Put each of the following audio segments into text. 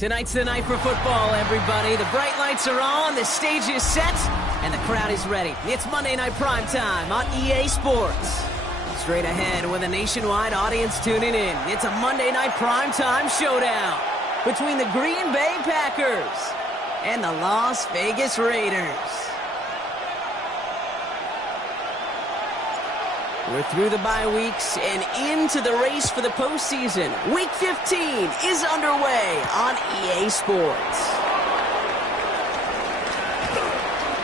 Tonight's the night for football, everybody. The bright lights are on, the stage is set, and the crowd is ready. It's Monday Night Primetime on EA Sports. Straight ahead with a nationwide audience tuning in. It's a Monday Night Primetime showdown between the Green Bay Packers and the Las Vegas Raiders. We're through the bye weeks and into the race for the postseason. Week 15 is underway on EA Sports.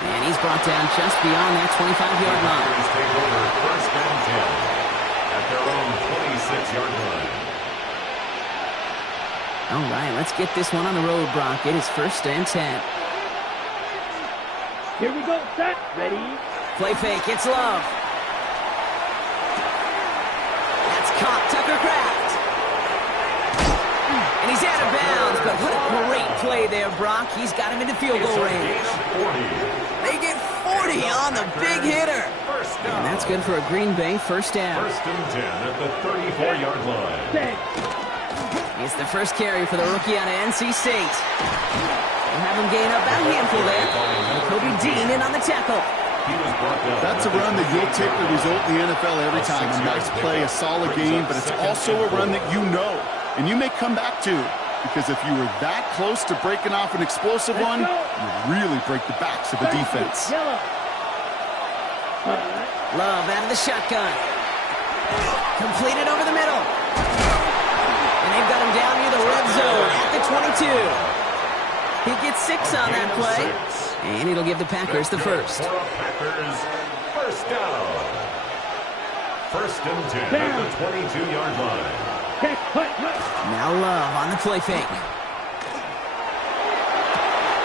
And he's brought down just beyond that 25-yard line. Take over first and 10 at their own 26-yard line. All right, let's get this one on the road, Brock. It is first and 10. Here we go, set, ready. Play fake, it's Love. Caught Tucker Kraft. And he's out of bounds, but what a great play there, Brock. He's got him into field goal range. They get 40 on the big hitter. And that's good for a Green Bay first down. First and 10 at the 34-yard line. It's the first carry for the rookie out of NC State. We'll have him gain up that handful there. Kobe Dean in on the tackle. That's a run that you'll take the result in the NFL every time. A nice play, a solid game, but it's also a run that you know and you may come back to, because if you were that close to breaking off an explosive one, you really break the backs of the defense. Love out of the shotgun. Completed over the middle. And they've got him down near the red zone at the 22. He gets 6 on that play. And it'll give the Packers the first. Packers first down. First and 10 at the 22-yard line. Now Love on the play fake.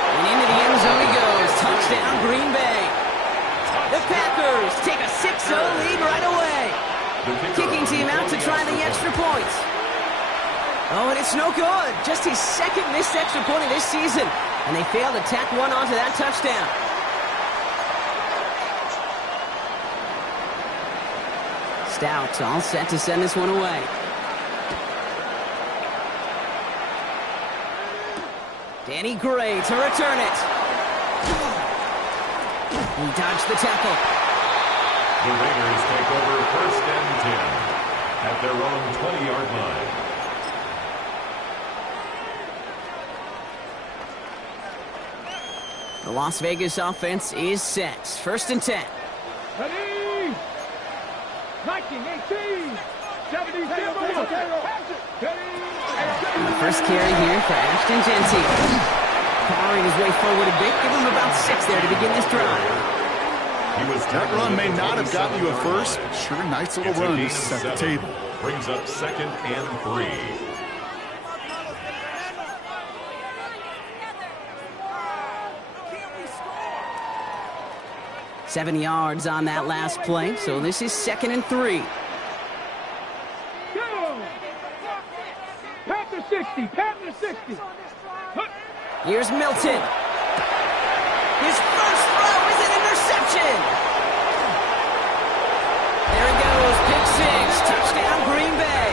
And into the end zone he goes. Touchdown, Green Bay. The Packers take a 6-0 lead right away. Kicking team out to try the extra points. Oh, and it's no good. Just his second missed extra point of this season. And they failed to tack one onto that touchdown. Stout all set to send this one away. Danny Gray to return it. He dodged the tackle. The Raiders take over first and 10 at their own 20-yard line. The Las Vegas offense is set. First and 10. Ready. 1918. 70. The first carry here for Ashton Genty. Powering his way forward a bit. Give him about 6 there to begin this drive. That run may not have gotten you a first, but sure, nice little run to set the table. Brings up second and 3. 7 yards on that last play, so this is second and 3. Go! Pat the 60, pat the 60. Here's Milton. His first throw is an interception. There he goes, pick 6, touchdown Green Bay.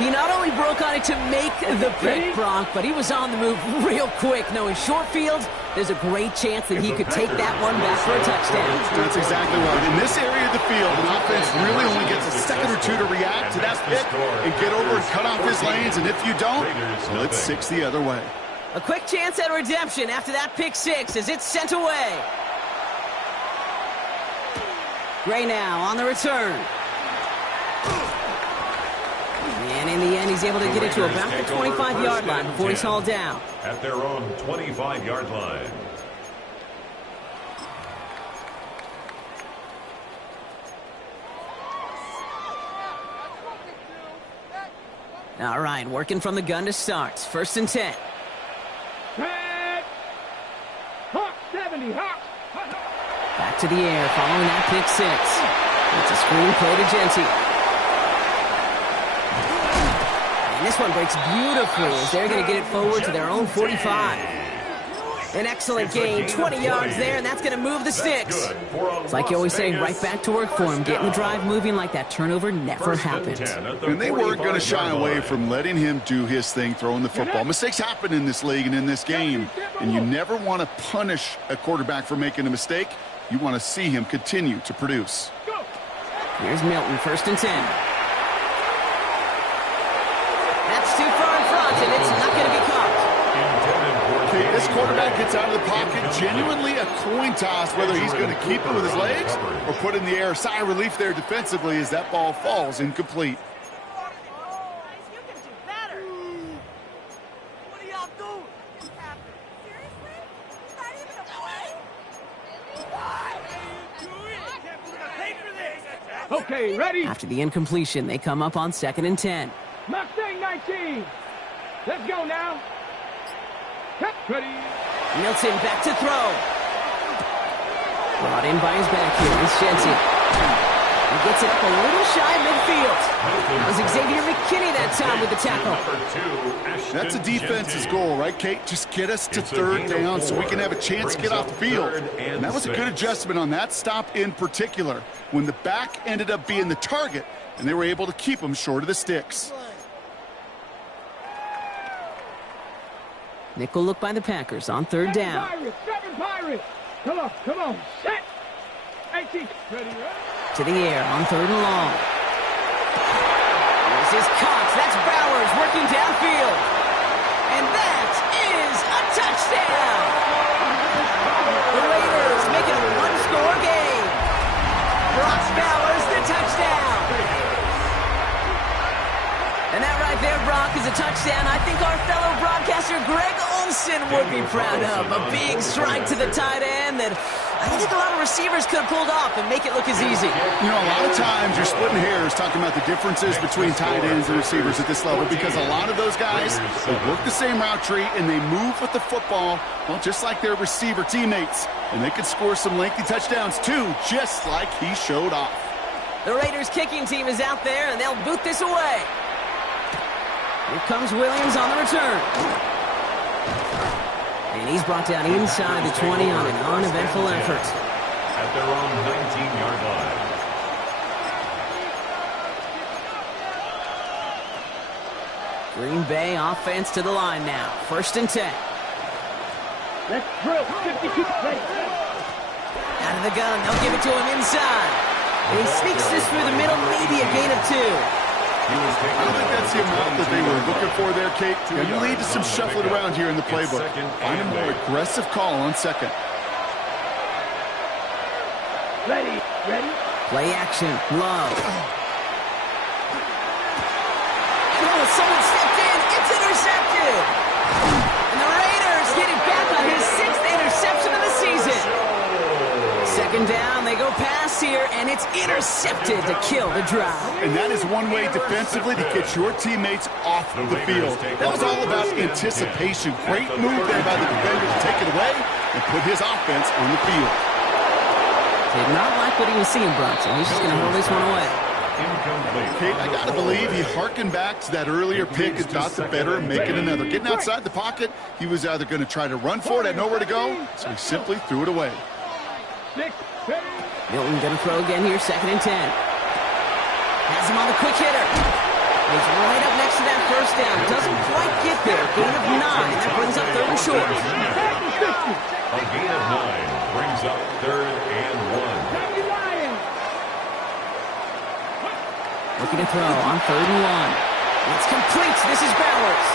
He not only broke on it to make the pick, Brock, but he was on the move real quick. Knowing short field, there's a great chance that he could take that one back for a touchdown. That's exactly right. In this area of the field, an offense really only gets a second or two to react to that pick and get over and cut off his lanes. And if you don't, well, it's 6 the other way. A quick chance at redemption after that pick 6 as it's sent away. Gray now on the return. And in the end, he's able to get it to about the 25-yard line before he's hauled down. At their own 25-yard line. All right, working from the gun to start. First and 10. Hawk 70, Hawk. Back to the air following that pick 6. It's a screen play to Genty. And this one breaks beautifully as they're going to get it forward to their own 45. An excellent gain, 20 yards there, and that's going to move the sticks. It's like you always say, right back to work for him, getting the drive moving like that turnover never happened. And they weren't going to shy away from letting him do his thing, throwing the football. Mistakes happen in this league and in this game, and you never want to punish a quarterback for making a mistake. You want to see him continue to produce. Here's Milton, 1st and 10. That's too far in front, and it's not going to be caught. Okay, this quarterback gets out of the pocket, genuinely a coin toss, whether he's going to keep it with his legs or put it in the air. Sigh of relief there defensively as that ball falls incomplete. Okay, ready? After the incompletion, they come up on 2nd and 10. Mustang 19. Let's go now. Ready? Milton back to throw. Brought in by his back here. He's Shenty. He gets it up a little shy midfield. That was Xavier McKinney that time with the tackle. That's a defense's goal, right, Kate? Just get us to 3rd down so we can have a chance to get off the field. And that was a good adjustment on that stop in particular, when the back ended up being the target, and they were able to keep him short of the sticks. Nickel look by the Packers on 3rd down. Seven Pirates. Come on, set. 18. Ready? To the air on 3rd and long. This is Cox. That's Bowers working downfield. And that is a touchdown. The Raiders make it a 1-score game. Brock Bowers, the touchdown. And that right there, Brock, is a touchdown I think our fellow broadcaster Greg Olsen would be proud of. A big strike to the tight end that I think a lot of receivers could have pulled off and make it look as easy. You know, a lot of times you're splitting hairs talking about the differences between tight ends and receivers at this level, because a lot of those guys, they work the same route tree and they move with the football, well, just like their receiver teammates. And they could score some lengthy touchdowns too, just like he showed off. The Raiders kicking team is out there and they'll boot this away. Here comes Williams on the return. And he's brought down inside the 20 on an uneventful effort. At their own 19-yard line. Green Bay offense to the line now. 1st and 10. Let's drill. 52. Ready. Out of the gun. They'll give it to him inside. And he sneaks this through the middle, maybe a gain of 2. I don't think that's the amount that they were looking for there, Kate. Going to lead to some shuffling around here in the playbook. Find a more aggressive call on 2nd. Ready. Play action. Love. And someone stepped in. It's intercepted. And the Raiders get it back on his 6th interception of the season. 2nd down, they go pass here, and it's intercepted to kill the drive. And that is one way defensively to get your teammates off the field. That was all about anticipation. Great move there by the defender to take it away and put his offense on the field. Did not like what he was seeing, Bronson. He's just going to hold this one away. Kate, I got to believe he harkened back to that earlier pick and thought the better and make it another. Getting outside the pocket, he was either going to try to run for it, had nowhere to go, so he simply threw it away. Milton going to throw again here, 2nd and 10. Has him on the quick hitter. He's right up next to that 1st down. Doesn't quite get there. Gain of 9. That brings up 3rd and short. A gain of 9 brings up 3rd and 1. Looking to throw on 3rd and 1. It's complete. This is Bowers.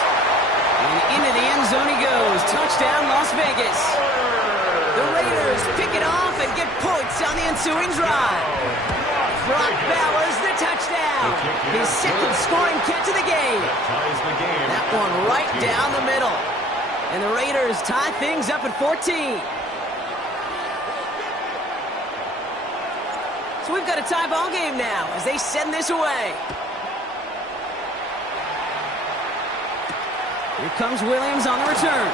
And into the end zone he goes. Touchdown, Las Vegas. The Raiders pick it off and get points on the ensuing drive. Brock Bowers, the touchdown. His 2nd scoring catch of the game. That one right down the middle. And the Raiders tie things up at 14. So we've got a tie ball game now as they send this away. Here comes Williams on the return.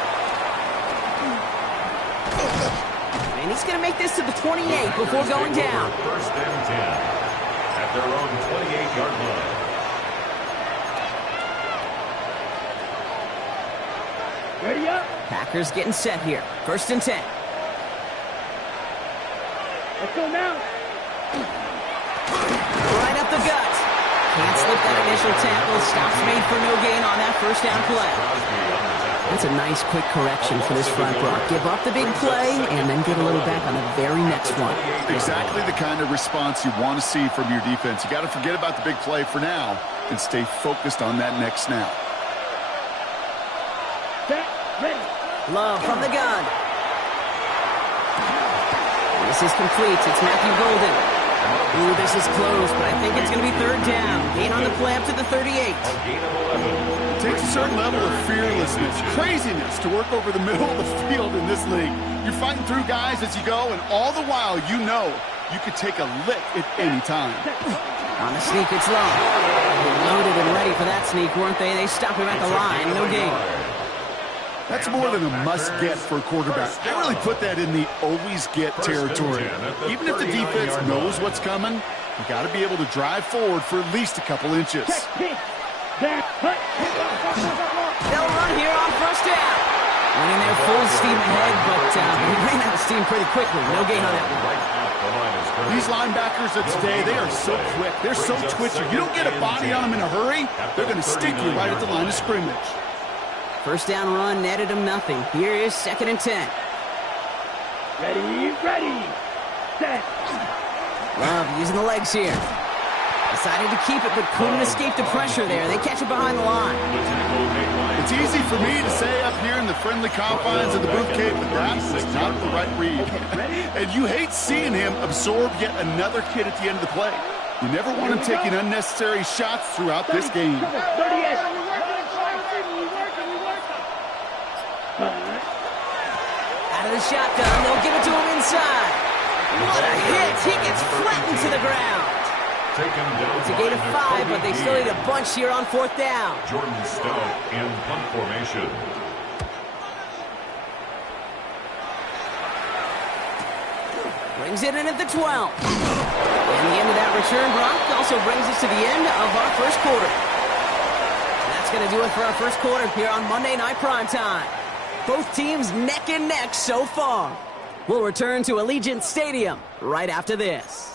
And he's going to make this to the 28 before going down. 1st and 10 at their own 28-yard line. Ready up. Packers getting set here. 1st and 10. Let's go now. Right up the gut. Can't slip that initial tackle. Stops made for no gain on that 1st down play. That's a nice quick correction for this front block. Give up the big play and then get a little back on the very next one. Exactly the kind of response you want to see from your defense. You got to forget about the big play for now and stay focused on that next snap. Set, ready. Love from the gun. This is complete. It's Matthew Golden. Ooh, this is close, but I think it's going to be 3rd down. Gain on the play up to the 38. It takes a certain level of fearlessness, craziness to work over the middle of the field in this league. You're fighting through guys as you go, and all the while you know you could take a lick at any time. On the sneak, it's Love. They're loaded and ready for that sneak, weren't they? They stop him at the line. No gain. That's more than a must-get for a quarterback. I really put that in the always-get territory. Even if the defense knows what's coming, you got to be able to drive forward for at least a couple inches. They'll run here on 1st down. Running there full steam ahead, but he ran out of steam pretty quickly. No gain on that one. These linebackers of today, they are so quick. They're so twitchy. You don't get a body on them in a hurry, they're going to stick you right at the line of scrimmage. 1st down run netted him nothing. Here is 2nd and 10. Ready, ready. Set. Love using the legs here. Decided to keep it, but couldn't escape the pressure there. They catch it behind the line. It's easy for me to say up here in the friendly confines of the booth cave, but that was not the right read. And you hate seeing him absorb yet another kid at the end of the play. You never want him taking unnecessary shots throughout this game. Out of the shotgun, they'll give it to him inside. What a hit! He gets flattened to the ground. It's a gain of 5, but they still need a bunch here on 4th down. Jordan Stout in punt formation. Brings it in at the 12. And the end of that return, Brock, also brings us to the end of our 1st quarter. That's going to do it for our 1st quarter here on Monday Night Primetime. Both teams neck and neck so far. We'll return to Allegiant Stadium right after this.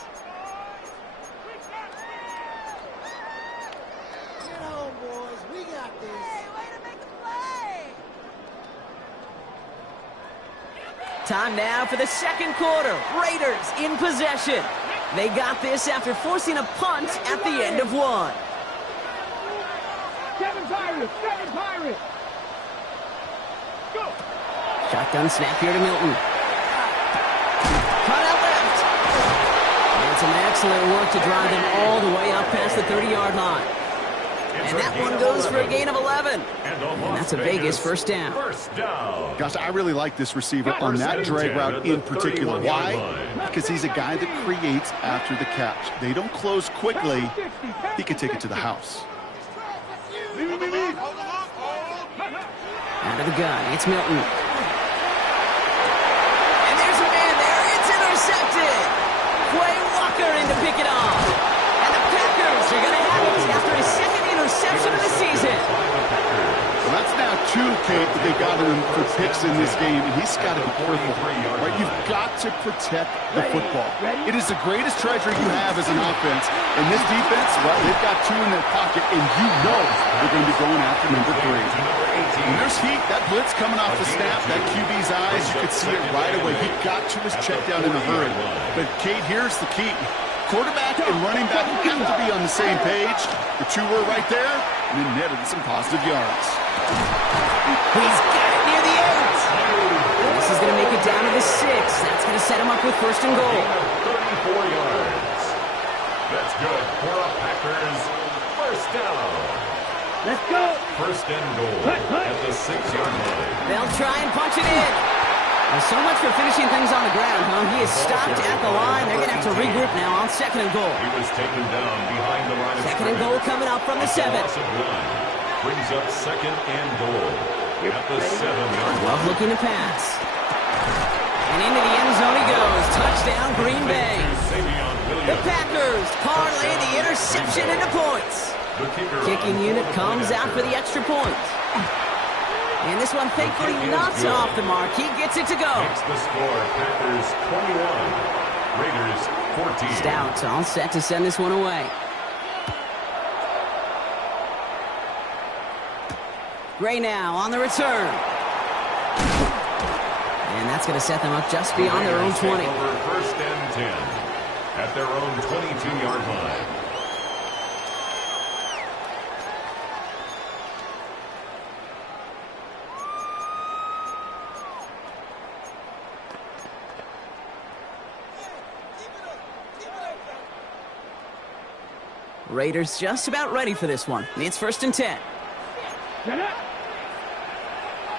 Time now for the 2nd quarter. Raiders in possession. They got this after forcing a punt at the end of one. 7 Pirates, 7 Pirates. Go. Shotgun snap here to Milton. Cut out left. And some excellent work to drive them all the way up past the 30-yard line. And that one goes for a gain of 11. And that's a Vegas 1st down. Gosh, I really like this receiver on that drag route in particular. Why? Because he's a guy that creates after the catch. They don't close quickly. He can take it to the house. Out of the gun, it's Milton. And there's a man there. It's intercepted. Quay Walker in to pick it off. And the Packers are going to have it after his 2nd interception of the season. Well, that's now 2, Kate, that they've got him for picks in this game, and he's got to be careful. Right? You've got to protect the football. It is the greatest treasure you have as an offense. And this defense, well, they've got 2 in their pocket, and you know they're going to be going after number 3. When there's heat, that blitz coming off the snap, that QB's eyes, you could see it right away. He got to his check down in a hurry. But, Kate, here's the key. Quarterback and running back have to be on the same page. The 2 were right there, and then netted some positive yards. He's got it near the 8. This is going to make it down to the 6. That's going to set him up with 1st and goal. 34 yards. That's good for a Packers 1st down. Let's go. 1st and goal at the 6-yard line. They'll try and punch it in. Well, so much for finishing things on the ground, huh? He is stopped at the line. They're going to have to regroup now on 2nd and goal. He was taken down behind the line of 2nd and goal coming up from the 7. Brings up 2nd and goal at the 7-yard line. Love looking to pass. And into the end zone he goes. Touchdown, Green Bay. The Packers parlay the interception into points. Kicking unit comes out for the extra point. And this one, thankfully, not off the mark. He gets it to go. Makes the score Packers 21, Raiders 14. Stout all set to send this one away. Gray now on the return. And that's going to set them up just beyond their own 20. Over first and 10 at their own 22-yard line. Raiders just about ready for this one. It's first and 10. Get up.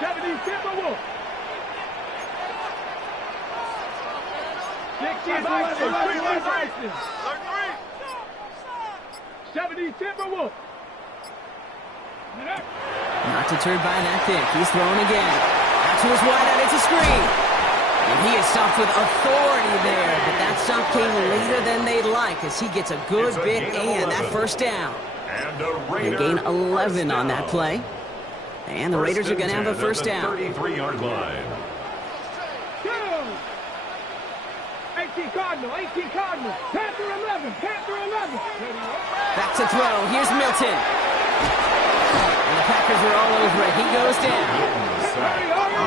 70 Timberwolves. 70 Timberwolves. Not deterred by that pick. He's throwing again. Out to his wide out. It's a screen. And he is stopped with authority there, but that stop came later than they'd like as he gets a good bit and that first down. They gain 11 on that play. And the Raiders are going to have a first down. 33-yard line. 18 Cardinal, 18 Cardinal. Panther 11, Panther 11. Back to throw. Here's Milton. And the Packers are all over it. He goes down.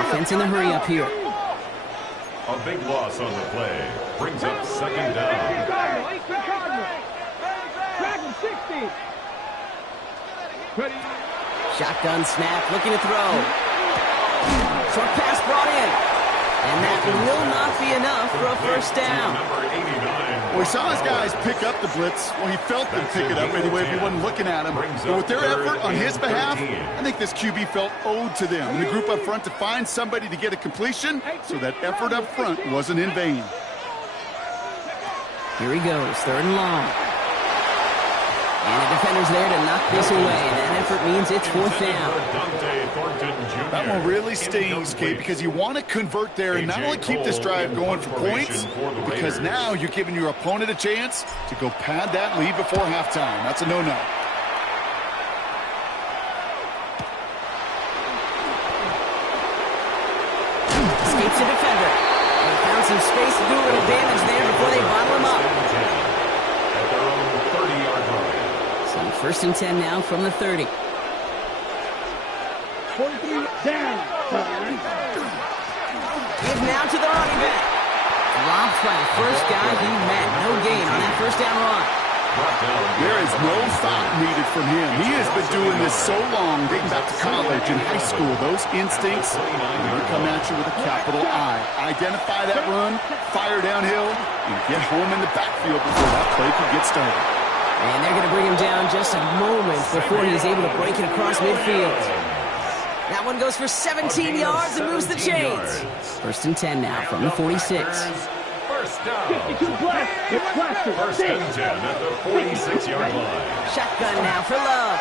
Offense in the hurry up here. A big loss on the play. Brings up second down. 18 Cardinal. Dragon 60. Ready. Shotgun snap, looking to throw. Short pass brought in. And that will not be enough for a first down. Well, we saw his guys pick up the blitz. Well, he felt them pick it up anyway if he wasn't looking at him. But with their effort on his behalf, I think this QB felt owed to them. And the group up front to find somebody to get a completion, so that effort up front wasn't in vain. Here he goes, third and long. And the defender's there to knock this away. That effort means it's fourth down. That one really stings, Kate, because you want to convert there and not only keep this drive going for points, because now you're giving your opponent a chance to go pad that lead before halftime. That's a no-no. Escapes the defender. They found some space to do a little damage there before they bottle him up. At their own 30-yard line. So first and 10 now from the 30. 43 down. Give now to the running back. Robbed by the first guy he met. No gain on that first down run. There is no thought needed from him. He has been doing this so long, dating back to college and high school. Those instincts, they come at you with a capital I. Identify that run, fire downhill, and get home in the backfield before that play could get started. And they're going to bring him down just a moment before he's able to break it across midfield. That one goes for 17 yards and moves the chains. First and 10 now from the 46. First down. 52 plus. It's cluster. First and 10 at the 46-yard line. Shotgun now for Love.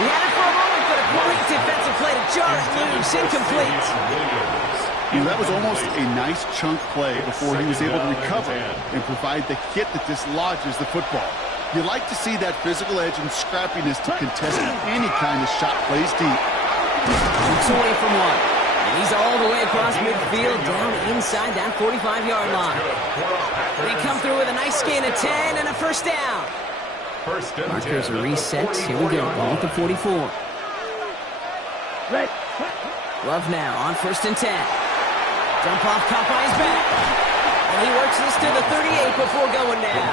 He had it for a moment, but a great defensive play to jar it loose. Incomplete. That was almost a nice chunk play before he was able to recover and provide the hit that dislodges the football. You like to see that physical edge and scrappiness to contest any kind of shot plays deep. It's away from one. And he's all the way across midfield down inside that 45-yard line. They come through with a nice gain of 10 and a first down. Markers are reset. Here we go. Ball at the 44. Love now on first and 10. Dump off, caught by his back. And he works this to the 38 before going now.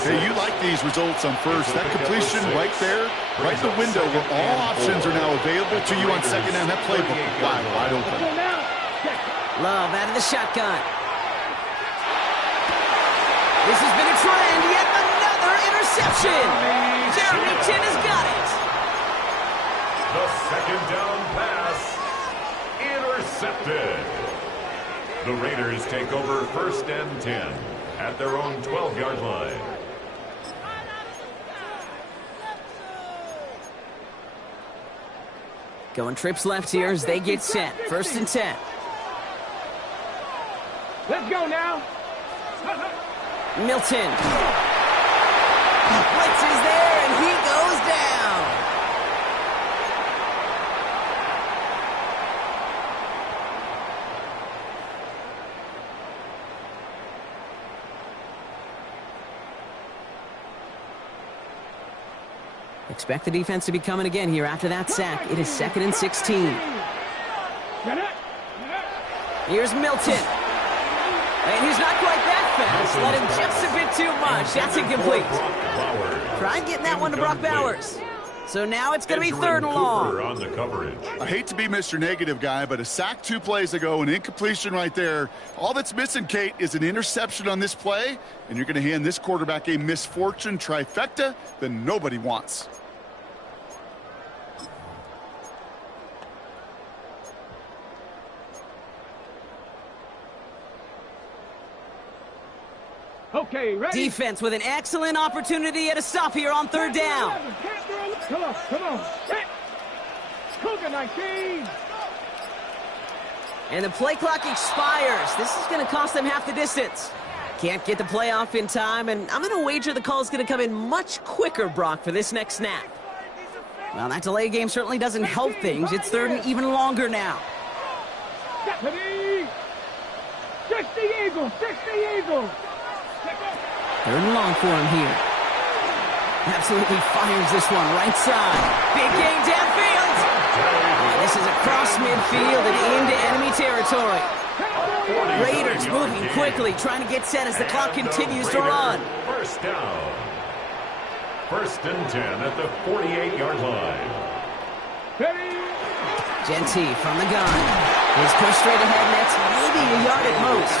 Hey, you like these results on first. That completion right there, right in the window where all options are now available to you on second down. That playbook wide open. Love out of the shotgun. This has been a trend. Yet another interception. Darrington has got it. The second down pass intercepted. The Raiders take over first and 10 at their own 12-yard line. Going trips left here as they get set. First and 10. Let's go now. Milton. Blitz is there, and he goes down. Expect the defense to be coming again here after that sack. It is 2nd and 16. Here's Milton. And he's not quite that fast. Let him just a bit too much. That's incomplete. Try getting that one to Brock Bowers. So now it's going to be 3rd and long. On the coverage. I hate to be Mr. Negative guy, but a sack 2 plays ago, an incompletion right there. All that's missing, Kate, is an interception on this play, and you're going to hand this quarterback a misfortune trifecta that nobody wants. Okay, ready? Defense with an excellent opportunity at a stop here on 3rd down. Come on, come on. Cougar 19. And the play clock expires. This is going to cost them half the distance. Can't get the play off in time, and I'm going to wager the call is going to come in much quicker, Brock, for this next snap. Well, that delay game certainly doesn't help things. It's 3rd and even longer now. Deputy! 60 Eagles! 60 Eagles! 3rd and long for him here. Absolutely fires this one right side. Big gain downfield. And this is across midfield and into enemy territory. Raiders moving quickly, trying to get set as the clock continues to run. First down. 1st and 10 at the 48-yard line. Genty from the gun. His push straight ahead nets maybe a yard at most.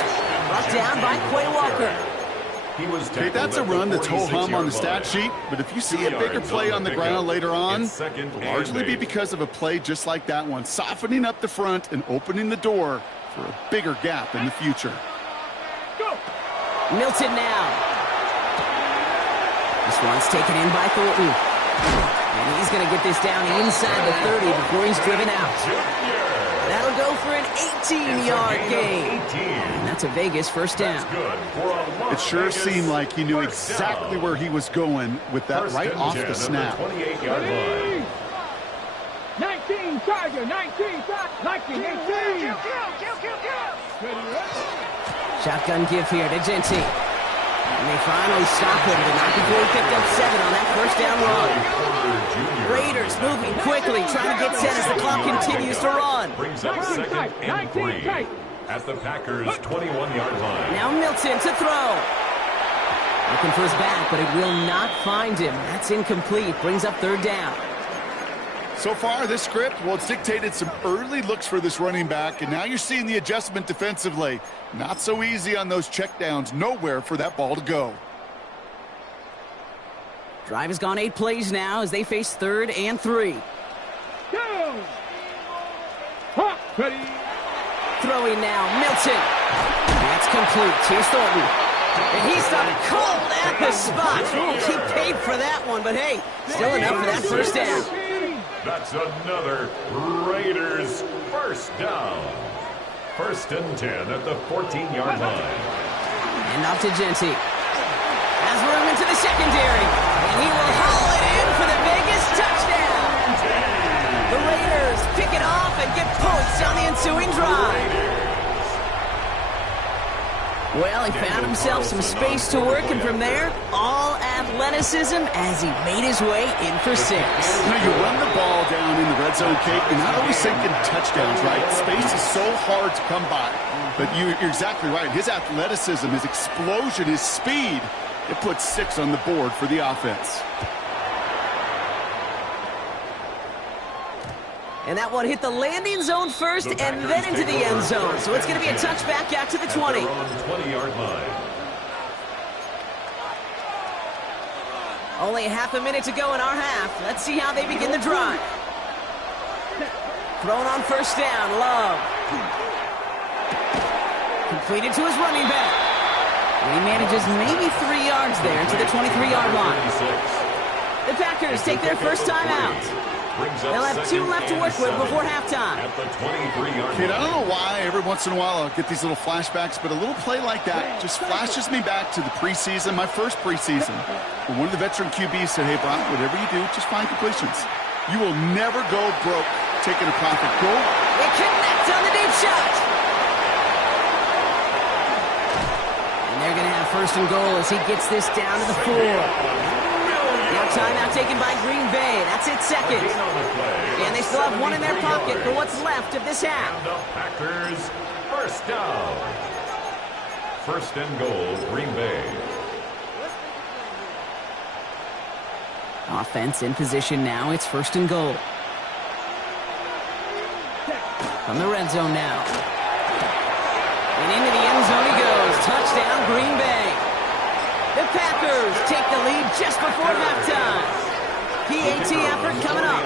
Brought down by Quay Walker. Okay, that's a run that's ho-hum on the stat sheet, but if you see a bigger play on the ground later on, it'll largely be because of a play just like that one, softening up the front and opening the door for a bigger gap in the future. Milton now. This one's taken in by Thornton. And he's going to get this down inside the 30 before he's driven out. That'll go for an 18-yard gain. And that's a Vegas 1st down. It sure seemed like he knew exactly where he was going with that right off the snap. 28-yard line. 19 Tiger, 19 Tiger, 18. Shotgun give here to Genty. And they finally stop him, but not before he picked up 7 on that 1st down run. Raiders moving quickly, trying to get set as the clock continues to run. Brings up 2nd and 3 at the Packers' 21-yard line. Now Milton to throw. Looking for his back, but it will not find him. That's incomplete. Brings up 3rd down. So far, this script, well, it's dictated some early looks for this running back, and now you're seeing the adjustment defensively. Not so easy on those checkdowns. Nowhere for that ball to go. Drive has gone 8 plays now as they face 3rd and 3. Go! Ready? Throwing now, Milton. That's complete. Here's Thornton. And he's done cold at the spot. He paid for that one, but hey, still enough for that 1st down. That's another Raiders 1st down. 1st and 10 at the 14-yard line. And off to Genty. Has room into the secondary. And he will haul it in for the Vegas touchdown. The Raiders pick it off and get points on the ensuing drive. Well, he found himself some space to work, and from there, all athleticism as he made his way in for 6. You know, you run the ball down in the red zone, Kate, you're not always thinking touchdowns, right? Space is so hard to come by. But you're exactly right. His athleticism, his explosion, his speed, it puts 6 on the board for the offense. And that one hit the landing zone first and then into the end zone. So it's going to be a touchback out to the 20. 20-yard line. Only a half a minute to go in our half. Let's see how they begin the drive. Thrown on 1st down, Love. Completed to his running back. And he manages maybe 3 yards there to the 23-yard line. The Packers take their first time out. They'll have 2 left to work with before halftime. At the 23-yard Kid, line. I don't know why every once in a while I'll get these little flashbacks, but a little play like that just flashes me back to the preseason, my first preseason. When one of the veteran QBs said, hey, Brock, whatever you do, just find completions. You will never go broke taking a profit goal. They connect on the deep shot. And they're going to have 1st and goal as he gets this down to the 4. Now Timeout taken by Green Bay. That's its second. And they still have one in their pocket for what's left of this half. And the Packers, first down. First and goal, Green Bay. Offense in position now. It's first and goal. From the red zone now. And into the end zone he goes. Touchdown, Green Bay. The Packers take the lead just before halftime. PAT effort coming up.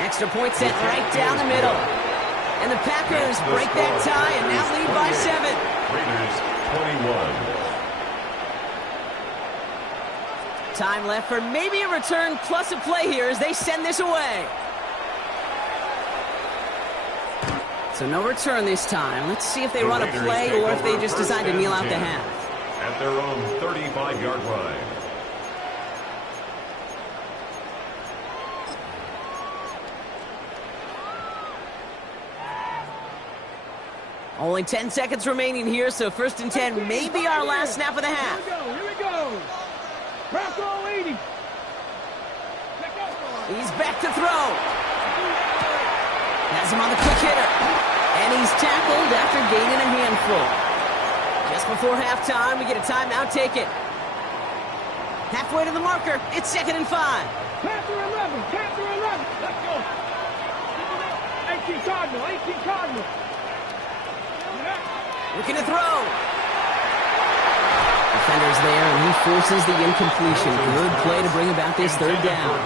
Extra point set right down the middle. And the Packers break that tie and now lead by 7. Raiders 21. Time left for maybe a return plus a play here as they send this away. So no return this time. Let's see if they run a play or if they just decide to kneel out the half. At their own 35-yard line. Only 10 seconds remaining here, so first and 10 may be our last snap of the half. Here we go. Bronco 80. He's back to throw. Has him on the quick hitter. And he's tackled after gaining a handful. Just before halftime, we get a timeout taken. Halfway to the marker, it's 2nd and 5. Panther 11. Panther 11. Let's go. 18 Cardinal. 18 Cardinal. Looking to throw. Defender's there, and he forces the incompletion. Good play to bring about this third down.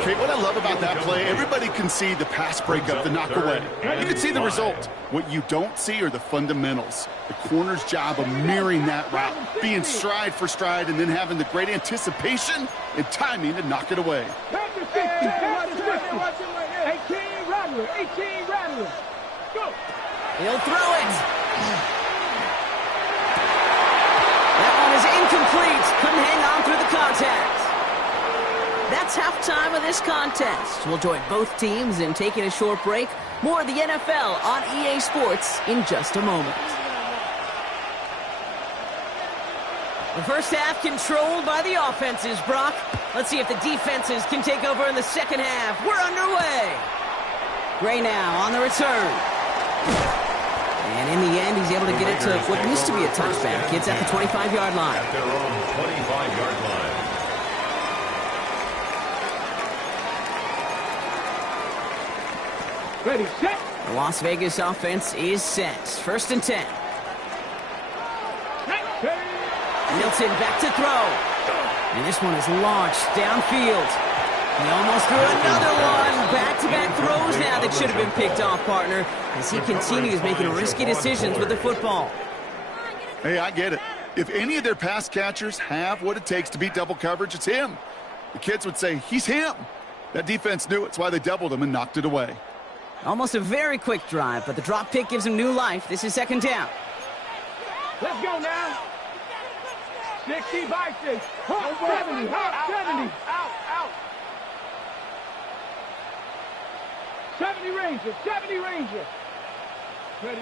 Okay, what I love about that play, everybody can see the pass breakup, the knock away. You can see the result. What you don't see are the fundamentals. The corner's job of mirroring that route, being stride for stride, and then having the great anticipation and timing to knock it away. Panther 16. Panther 16. 18 Rattler. 18 Rattler. Go. He'll throw it. That one is incomplete. Couldn't hang on through the contact. That's halftime of this contest. We'll join both teams in taking a short break. More of the NFL on EA Sports in just a moment. The first half controlled by the offenses, Brock. Let's see if the defenses can take over in the second half. We're underway. Gray now on the return. And in the end, he's able to get it to what used to be a touchback. It's at the 25-yard line. At their own 25-yard line. Ready, set. The Las Vegas offense is set. First and 10. Milton back to throw. And this one is launched downfield. He almost threw another one. Back-to-back throws now that should have been picked off, partner, as he continues making risky decisions with the football. Hey, I get it. If any of their pass catchers have what it takes to beat double coverage, it's him. The kids would say, he's him. That defense knew it's why they doubled him and knocked it away. Almost a very quick drive, but the drop pick gives him new life. This is second down. Let's go now. 60 by 6. Hot 70. Hot 70. Out. 70 Ranger. 70 Ranger. Ready,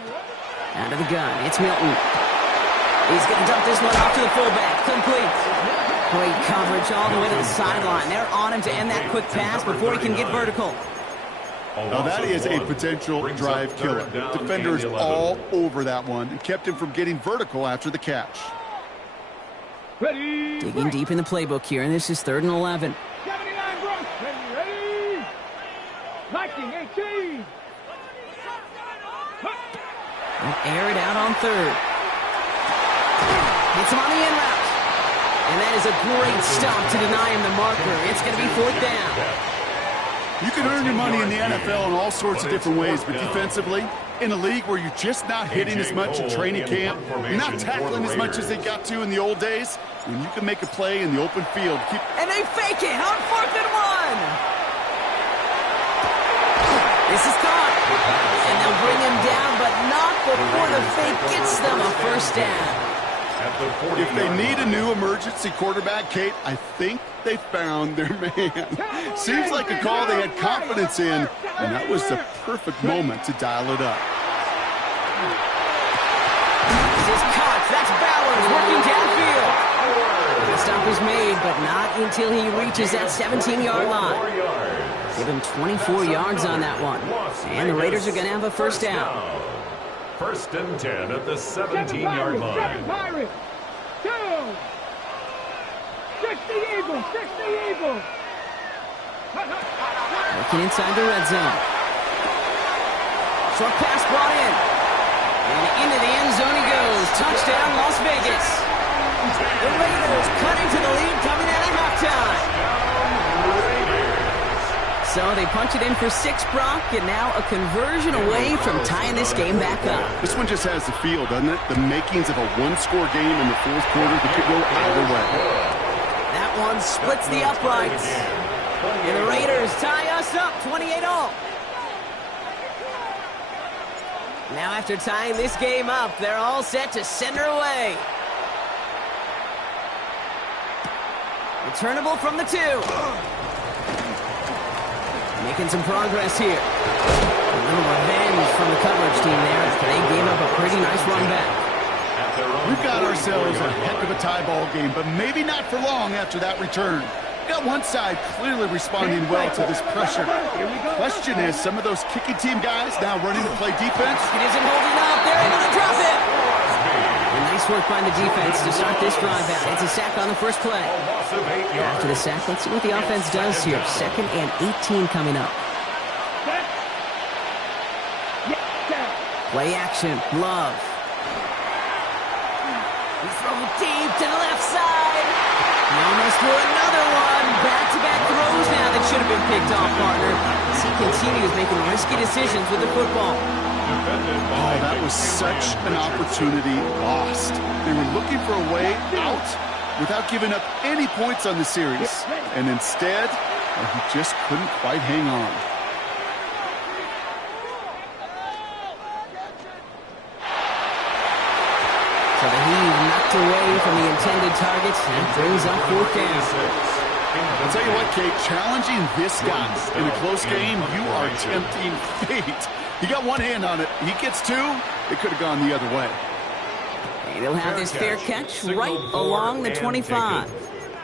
Out of the gun. It's Milton. He's going to dump this one off to the fullback. Complete. Great coverage all the way to the sideline. They're on him to end that quick pass before he can get vertical. Now that is a potential drive killer. Defenders all over that one and kept him from getting vertical after the catch. Ready. Digging deep in the playbook here, and this is 3rd and 11. 79 Bronx. Ready. Liking 18. They'll air it out on 3rd. Hits him on the in route. And that is a great stop to deny him the marker. It's going to be 4th down. You can earn your money in the NFL in all sorts of different ways, but defensively, in a league where you're just not hitting as much in training camp, you're not tackling as much as they got to in the old days, when you can make a play in the open field. And they fake it on 4th and 1. This is caught. And they'll bring him down, but not before the fake gets them a first down. If they need a new emergency quarterback, Kate, I think they found their man. Seems like a call they had confidence in, and that was the perfect moment to dial it up. This is Cox. That's Bowers working downfield. The stop is made, but not until he reaches that 17-yard line. Give him 24 yards on that one. And the Raiders are going to have a first down. First and 10 at the 17-yard line. Pirates. 2. 60 Eagles. 60 Eagles. Looking inside the red zone. Short pass brought in. And into the end zone he goes. Touchdown, Las Vegas. The Raiders cut into the lead coming out of halftime. So they punch it in for 6, Brock, and now a conversion away from tying this game back up. This one just has the feel, doesn't it? The makings of a one-score game in the fourth quarter that could go either way. That one splits the uprights. And the Raiders tie us up 28-all. Now after tying this game up, they're all set to send her away. Returnable from the 2. Making some progress here. A little revenge from the coverage team there after they gave up a pretty nice run back. We've got ourselves a heck of a tie ball game, but maybe not for long after that return. Got one side clearly responding well to this pressure. Question is, some of those kicking team guys now running to play defense. It isn't holding up. They're able to drop it. And nice work by the defense to start this drive out. It's a sack on the first play. After the sack, let's see what the offense does here. 2nd and 18 coming up. Play action. Love. He throws deep to the left side. He almost threw another one. Back-to-back throws now that should have been picked off, partner. As he continues making risky decisions with the football. Oh, that was such an opportunity lost. They were looking for a way out without giving up any points on the series. And instead, he just couldn't quite hang on. So the heave knocked away from the intended targets and brings up 4th down. I'll tell you what, Kate, challenging this guy in a close game, you are tempting fate. He got one hand on it. He gets 2. It could have gone the other way. And he'll have this fair catch right along the 25.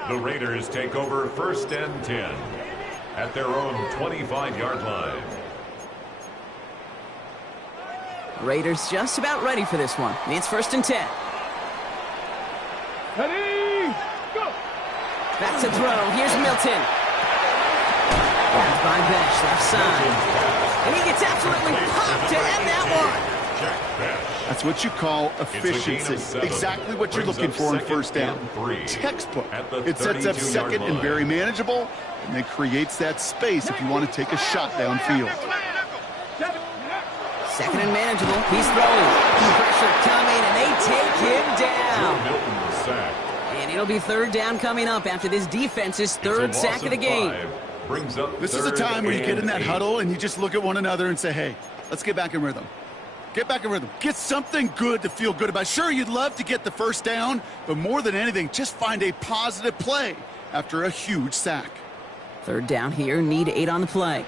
The Raiders take over 1st and 10 at their own 25-yard line. Raiders just about ready for this one. It's 1st and 10. Ready, go! Back to throw. Here's Milton. Grabbed by Besh, left side. And he gets absolutely popped to end that one. That's what you call efficiency. Exactly what you're looking for in 1st down. Textbook. It sets up 2nd and very manageable, and then creates that space if you want to take a shot downfield. 2nd and manageable. He's throwing. Pressure coming, and they take him down. And it'll be 3rd down coming up after this defense's 3rd sack of the game. This is a time where you get in that huddle and you just look at one another and say, hey, let's get back in rhythm. Get back in rhythm. Get something good to feel good about. Sure, you'd love to get the 1st down, but more than anything, just find a positive play after a huge sack. 3rd down here. Need 8 on the play.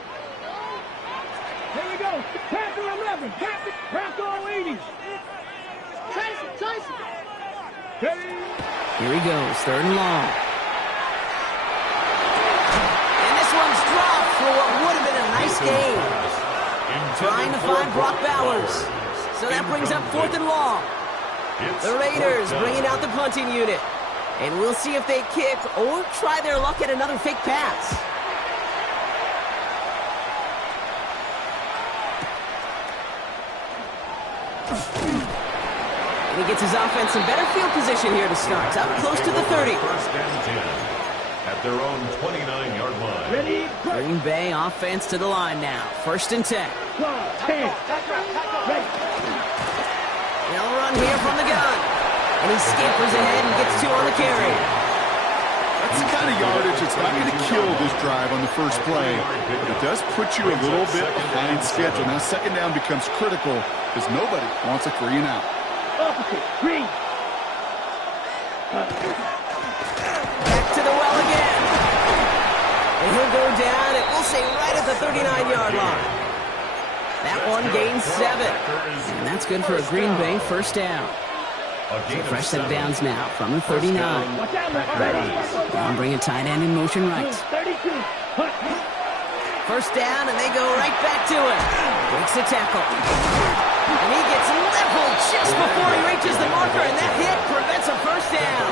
Here we go. Panther 11. Panther 80. Chase it. Here he goes. 3rd and long. And this one's dropped for what would have been a nice game. Trying to find Brock Bowers. So that brings up 4th and long. The Raiders bringing out the punting unit. And we'll see if they kick or try their luck at another fake pass. And he gets his offense in better field position here to start. Up close to the 30. 1st and 10 at their own 29-yard line. Ready, Green Bay offense to the line now. 1st and 10. 10. They'll run here from the gun. And he scampers ahead and gets 2 on the carry. That's the kind of yardage that's not going to kill this drive on the first play. But it does put you a little bit behind schedule. Now 2nd down becomes critical because nobody wants a 3 and out. Opposite. Green. Back to the well again. And he'll go down, and we'll say right at the 39-yard line. That one gains 7. And that's good for a Green Bay 1st down. So fresh set of downs now from the 39. Ready. Now bring a tight end in motion right. 32. First down, and they go right back to it. Breaks the tackle. And he gets leveled just before he reaches the marker, and that hit prevents a first down.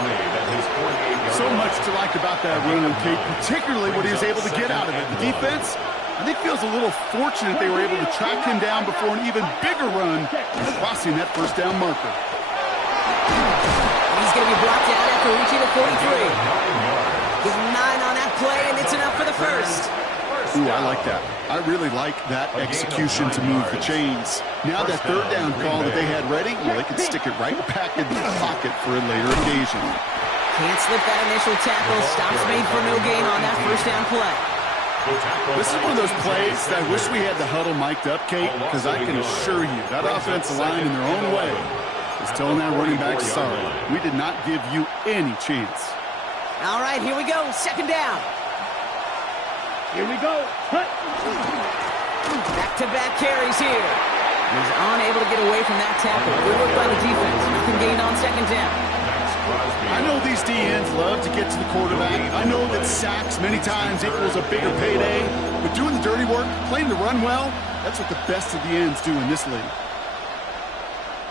So much to like about that run, Kate, particularly what he was able to get out of it. The defense, I think, feels a little fortunate they were able to track him down before an even bigger run and crossing that first down marker. He's going to be brought down after reaching the 43. Give him 9 on that play, and it's enough for the first. Ooh, I like that. I really like that execution to move the chains. Now that third down call that they had ready, well, they can stick it right back in the pocket for a later occasion. Can't slip that initial tackle. Stops made for no gain on that first down play. This is one of those plays that I wish we had the huddle mic'd up, Kate, because I can assure you that offensive line in their own way is telling that running back, sorry, we did not give you any chance. All right, here we go. Second down. Here we go. Back-to-back carries here. He's unable to get away from that tackle. Good work by the defense. Nothing gained on second down. I know these DNs love to get to the quarterback. I know that sacks many times equals a bigger payday. But doing the dirty work, playing the run well, that's what the best of the ends do in this league.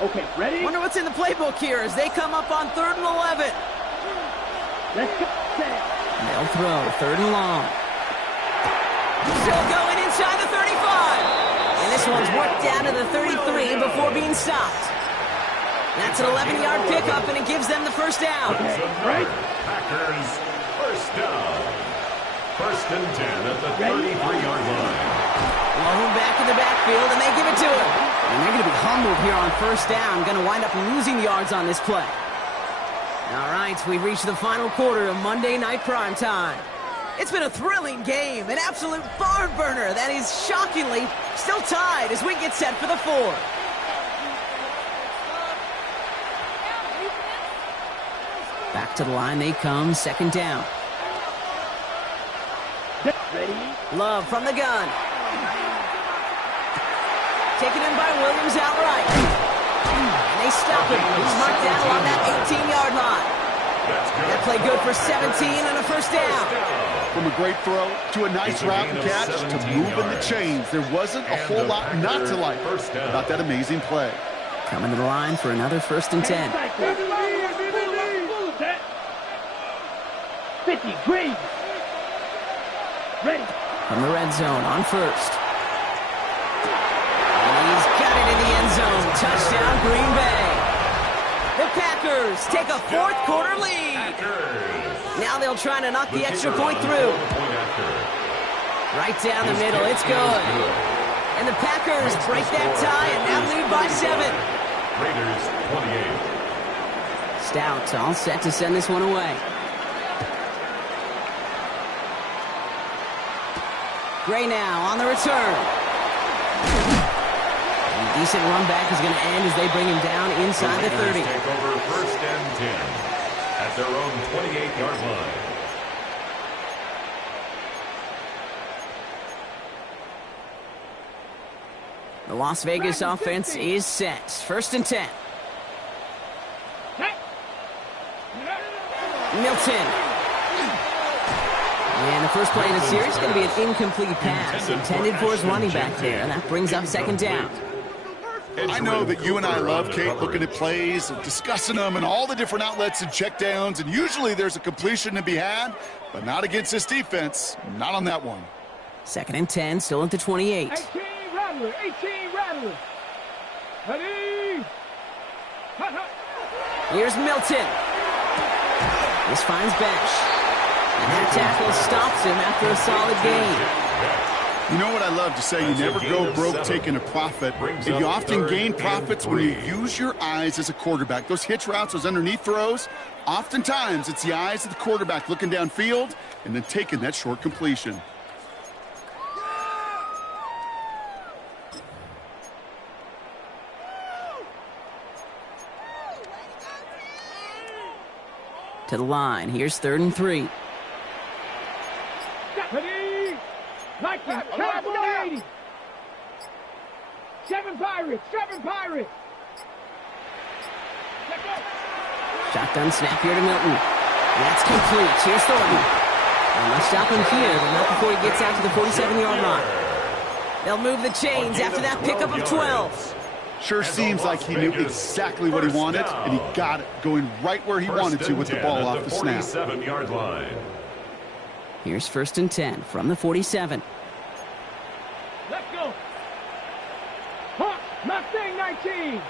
Okay, ready? Wonder what's in the playbook here as they come up on 3rd and 11. Let's go. They'll throw 3rd and long. Still going inside the 35. And this one's worked down to the 33 before being stopped. That's an 11-yard pickup, and it gives them the first down. Right. Packers, first down. 1st and 10 at the 33-yard line. Low back in the backfield, and they give it to him. And they're going to be humbled here on first down. Going to wind up losing yards on this play. All right, we've reached the final quarter of Monday Night Primetime. It's been a thrilling game, an absolute barn burner that is shockingly still tied as we get set for the 4th. Back to the line they come, second down. Ready? Love from the gun. Taken in by Williams outright. And they stop him. He's marked down along that 18-yard line. That play good for 17 and a first down. From a great throw to a nice route and catch to moving the chains. There wasn't a whole lot not to like about that amazing play. Coming to the line for another 1st and 10. 50, green. Ready. From the red zone on first. And he's got it in the end zone. Touchdown, Green Bay. The Packers take a 4th quarter lead. Now they'll try to knock the extra point through. Right down the middle. It's good. And the Packers break that tie and now lead by 7. Raiders 28. Stout all set to send this one away. Gray now on the return. And a decent run back is going to end as they bring him down inside the 30. Take over 1st and 10 at their own 28-yard line. The Las Vegas offense is set. 1st and 10. Milton. And the first play in the series is going to be an incomplete pass intended for his running back there, and that brings up second down. I know that you and I love, Kate, looking at plays and discussing them and all the different outlets and checkdowns, and usually there's a completion to be had, but not against this defense. Not on that one. 2nd and 10, still at the 28. 18 Rattler, 18 Rattler. Ready. Here's Milton. This finds Bench. And that tackle stops him after a solid gain. You know what I love to say? You never go broke taking a profit. And you often gain profits when you use your eyes as a quarterback. Those hitch routes, those underneath throws, oftentimes it's the eyes of the quarterback looking downfield and then taking that short completion. To the line. Here's 3rd and 3. Ready. Lightning. Cowboy 80. 7 Pirates. 7 Pirates. Shotgun snap here to Milton. That's complete. Here's Thornton. And let's stop him here, but not before he gets out to the 47-yard line. They'll move the chains after that pickup of 12. Sure seems like he knew exactly what he wanted, and he got it, going right where he wanted to with the ball off the snap. 47-yard line. Here's 1st and 10 from the 47. Let's go. Hawk, Mustang 19.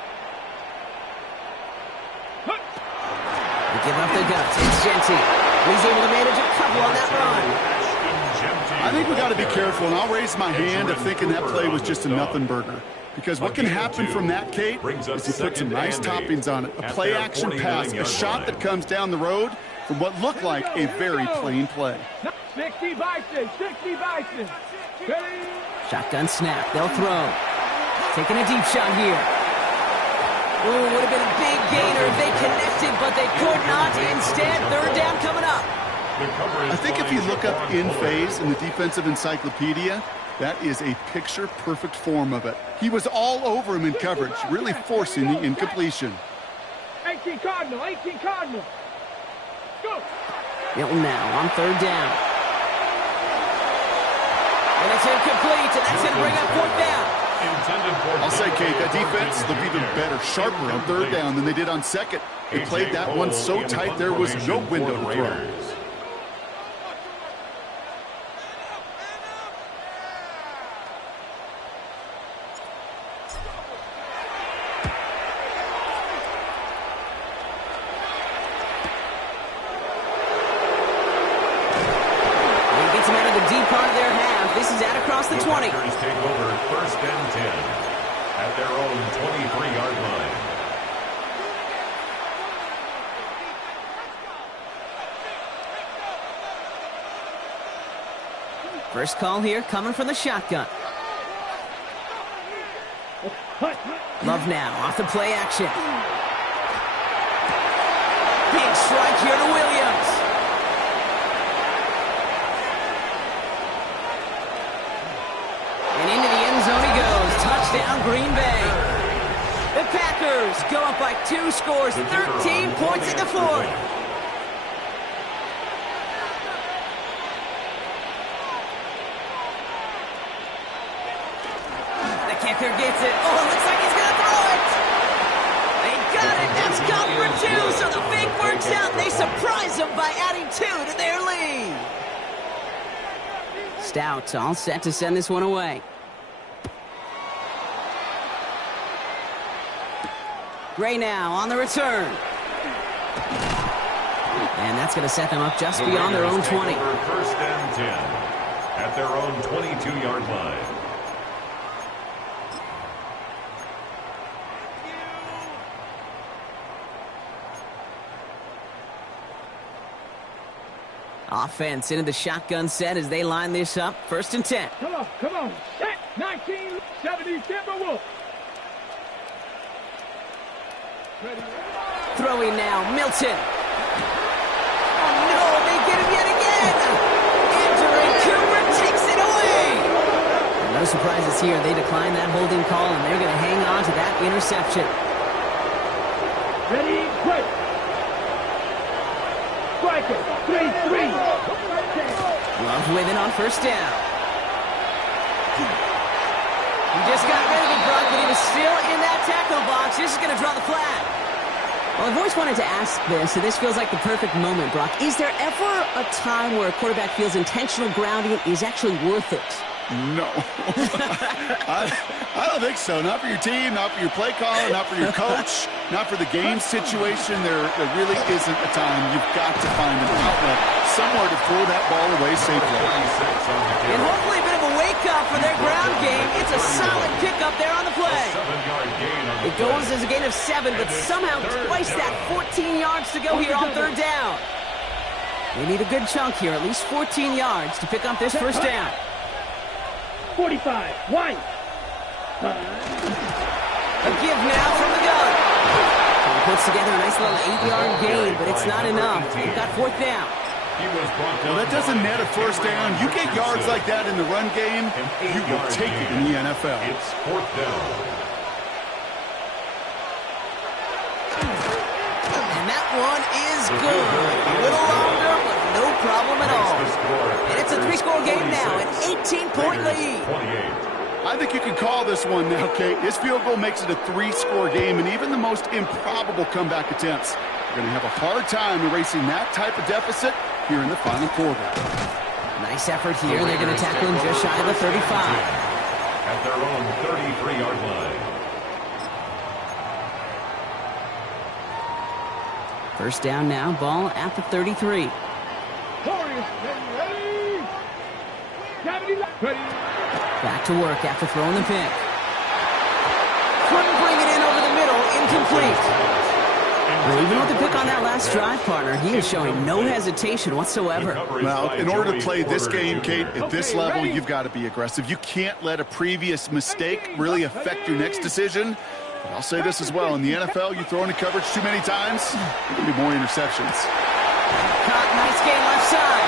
They give up the guts. It's Genty. He's able to manage a couple on that run. I think we got to be careful, and I'll raise my hand of thinking that play was just a nothing burger. Because what can happen from that, Kate, is he put some nice toppings on it. A play-action pass, a shot that comes down the road from what looked like a very plain play. 60 Bison, 60 Bison. Shotgun snap. They'll throw. Taking a deep shot here. Ooh, would have been a big gainer if they connected, but they could not. Instead, 3rd down coming up. I think if you look up in phase in the defensive encyclopedia, that is a picture-perfect form of it. He was all over him in coverage, really forcing the incompletion. 18 Cardinal, 18 Cardinal. Go. Milton now on 3rd down. And it's incomplete, and that's going to bring up 4th down. I'll say, Kate, that defense looked even better, sharper on 3rd down than they did on 2nd. They played that one so tight there was no window to throw. This is out across the 20. Take over 1st and 10 at their own 23-yard line. First call here coming from the shotgun. Love now off the play action. Big strike here to Williams. And into the end zone he goes. Touchdown, Green Bay. The Packers go up by 2 scores, 13 points in the 4th. The kicker gets it. Oh, it looks like he's going to throw it. They got it. That's come for 2, so the fake works out. They surprise them by adding 2 to their lead. Stout all set to send this one away. Gray now on the return. And that's going to set them up just beyond their own 20. 1st and 10 at their own 22-yard line. Offense into the shotgun set as they line this up. 1st and 10. Come on, come on. Set 1970 Timberwolves. Throwing now, Milton. Oh no, they get him yet again. Andrew Cooper takes it away. And no surprises here. They decline that holding call, and they're going to hang on to that interception. Ready, quick. Striker, 3-3. Love with it on 1st down. He just got rid of it, Brock, but he was still in that tackle box. This is going to draw the flag. Well, I've always wanted to ask this, and this feels like the perfect moment, Brock. Is there ever a time where a quarterback feels intentional grounding is actually worth it? No. I don't think so. Not for your team, not for your play caller, not for your coach, not for the game situation. There really isn't a time. You've got to find an outlet, somewhere to throw that ball away safely. And hopefully a bit of a wake-up for their ground game. It's a solid pickup there on the play. It goes as a gain of 7, but somehow twice that, 14 yards to go here on 3rd down. They need a good chunk here, at least 14 yards to pick up this 1st down. 45, White. A give now from the gun. He puts together a nice little 8-yard gain, but it's not enough. They've got 4th down. Well, that doesn't net a 1st down. You get yards like that in the run game, you will take it in the NFL. It's 4th down. that one is good. A little longer, but no problem at all. And it's a 3-score game now, an 18-point lead. I think you can call this one now, Kate. This field goal makes it a 3-score game, and even the most improbable comeback attempts are going to have a hard time erasing that type of deficit here in the final quarter. Nice effort here. They're going to tackle him just shy of the 35. At their own 33-yard line. First down now, ball at the 33. Back to work after throwing the pick. Couldn't bring it in over the middle, incomplete. Well, even with the pick on that last drive, partner, he is showing no hesitation whatsoever. Well, in order to play this game, Kate, at this level, you've got to be aggressive. You can't let a previous mistake really affect your next decision. But I'll say this as well. In the NFL, you throw into coverage too many times, there can be more interceptions. Caught, nice game left side.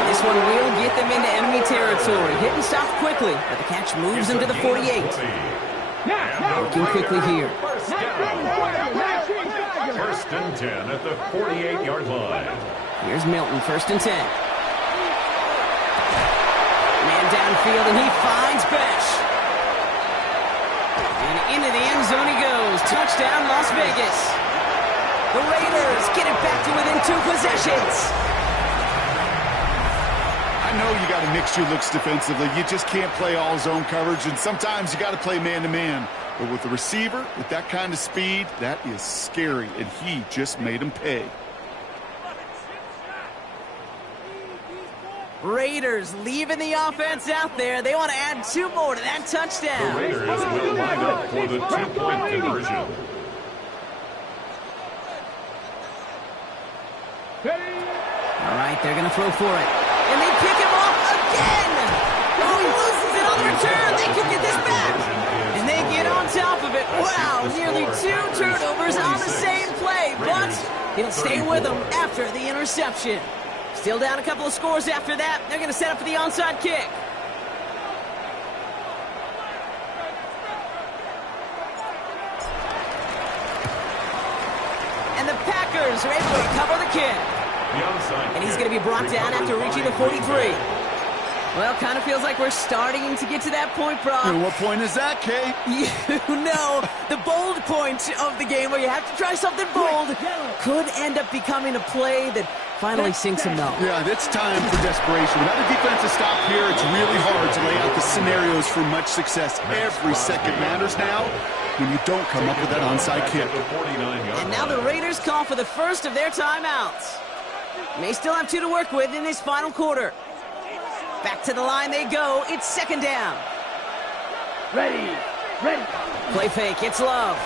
And this one will get them into enemy territory. Hit and stop quickly, but the catch moves them to the 48. Working quickly here. First and 10 at the 48-yard line. Here's Milton, first and 10. Man downfield, and he finds Besh. And into the end zone he goes. Touchdown, Las Vegas. The Raiders get it back to within 2 possessions. I know you got to mix your looks defensively. You just can't play all zone coverage, and sometimes you got to play man-to-man. But with the receiver, with that kind of speed, that is scary, and he just made him pay. Raiders leaving the offense out there. They want to add 2 more to that touchdown. The Raiders will line up for the 2-point conversion. All right, they're going to throw for it. And they pick him off again. Oh, he loses it on the return. They could get this back. And they get on top of it. Wow, nearly 2 turnovers on the same play. But he'll stay with them after the interception. Still down a couple of scores after that. They're going to set up for the onside kick. And the Packers are able to recover the kick. And he's going to be brought down after reaching the 43. Well, kind of feels like we're starting to get to that point, Brock. And what point is that, Kate? You know, the bold point of the game where you have to try something bold could end up becoming a play that finally sinks him though. Yeah, it's time for desperation. Without a defensive stop here, it's really hard to lay out the scenarios for much success. Every second matters now when you don't come up with that onside kick. And now the Raiders call for the first of their timeouts. May still have 2 to work with in this final quarter. Back to the line they go. It's second down. Ready. Play fake. It's Love.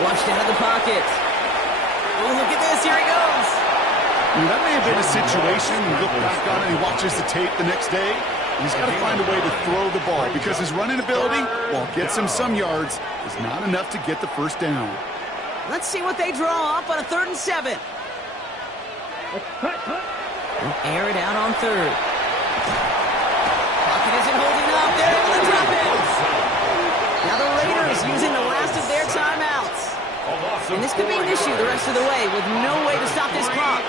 Flushed out of the pocket. Oh, look at this. Here he goes. That may have been a situation. You look back on it, he watches the tape the next day. He's got to find a way to throw the ball because his running ability, while it gets him some yards, is not enough to get the first down. Let's see what they draw up on a 3rd and 7. They'll air it out on 3rd. Pocket isn't holding up. They're able to drop it. Now the Raiders using the last of their timeouts. And this could be an issue the rest of the way with no way to stop this clock.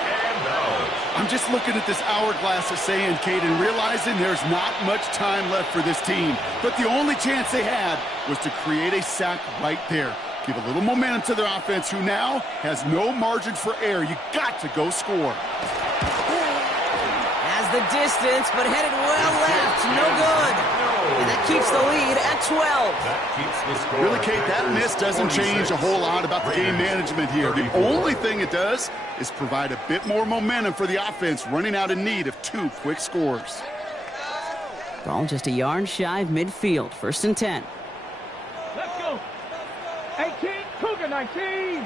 I'm just looking at this hourglass of saying, Kate, and realizing there's not much time left for this team. But the only chance they had was to create a sack right there. Give a little momentum to their offense, who now has no margin for error. You got to go score. Has the distance, but headed well left. No good. And that keeps the lead at 12. Really, Kate, that miss doesn't change a whole lot about the game management here. The only thing it does is provide a bit more momentum for the offense, running out in need of 2 quick scores. Ball just a yard shy of midfield. 1st and 10. Let's go. 18, Cougar 19.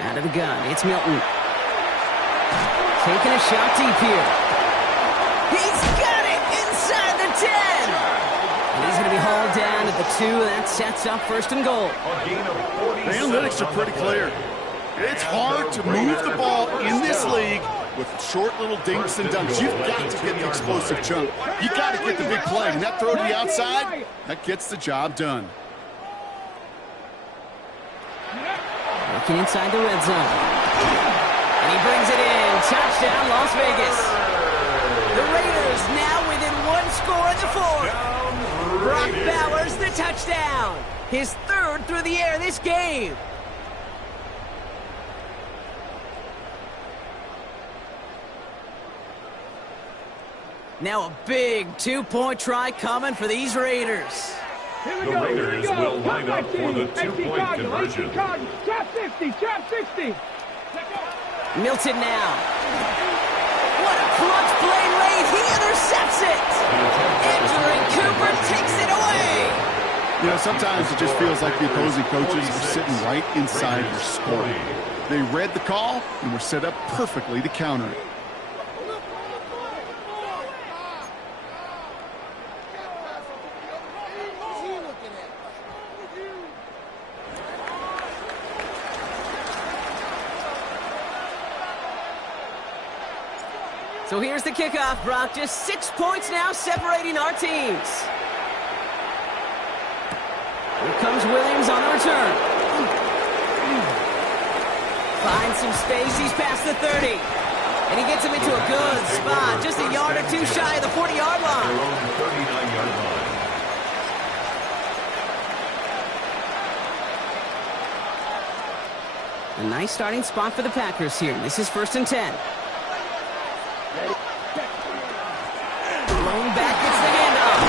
Out of the gun, it's Milton. Taking a shot deep here. He's got it inside the 10. And he's going to be hauled down at the 2. That sets up 1st and goal. The analytics are pretty clear. It's hard to move the ball in this league with short little dinks and dunks. You've got to get the explosive chunk. You got to get the big play. And that throw to the outside, that gets the job done. Working inside the red zone. And he brings it in. Touchdown, Las Vegas. The Raiders now within one score in the fourth. Brock Bowers, the touchdown. His third through the air this game. Now a big two-point try coming for these Raiders. The Raiders will line up for the two-point conversion. Trap 60, trap 60. Milton now. What a clutch play late. He intercepts it. Andrew Cooper takes it away. You know, sometimes it just feels like the opposing coaches are sitting right inside your score. They read the call and were set up perfectly to counter it. So here's the kickoff, Brock. Just 6 points now separating our teams. Here comes Williams on the return. Finds some space. He's past the 30. And he gets him into a good spot. Just a yard or two shy of the 40-yard line. 39-yard line. A nice starting spot for the Packers here. This is 1st and 10. Blown back, gets the handoff.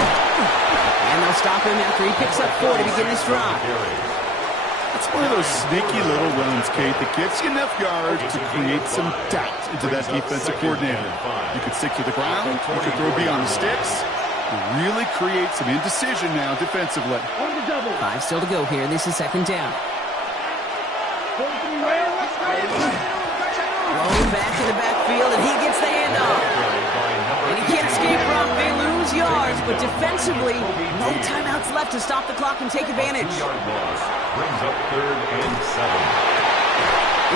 And they'll stop him after he picks up 4 to begin this drive. It's one of those sneaky little runs, Kate, that gets you enough yards to create some doubt into that defensive coordinator. You could stick to the ground, you could throw beyond the sticks, and really create some indecision now defensively. 5 still to go here. This is 2nd down. Rolling back in the backfield, and he gets the handoff. And he can't escape from. They lose yards, but defensively, no timeouts left to stop the clock and take advantage. Brings up 3rd and 7.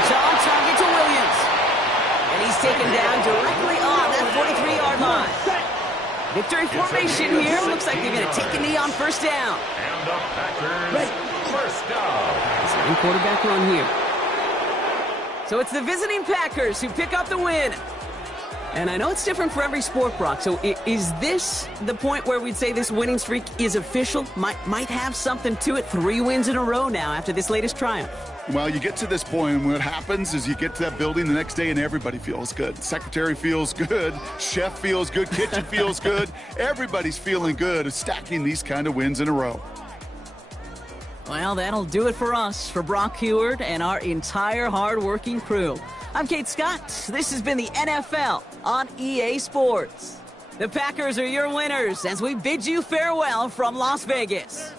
It's on target to Williams. And he's taken down directly on that 43-yard line. Victory formation here. Looks like they're going to take a knee on 1st down. And the Packers, 1st down. Same quarterback run here. So it's the visiting Packers who pick up the win. And I know it's different for every sport, Brock. So is this the point where we'd say this winning streak is official? Might have something to it. 3 wins in a row now after this latest triumph. Well, you get to this point, and what happens is you get to that building the next day, and everybody feels good. Secretary feels good. Chef feels good. Kitchen feels good. Everybody's feeling good stacking these kind of wins in a row. Well, that'll do it for us, for Brock Heward and our entire hard-working crew. I'm Kate Scott. This has been the NFL on EA Sports. The Packers are your winners as we bid you farewell from Las Vegas.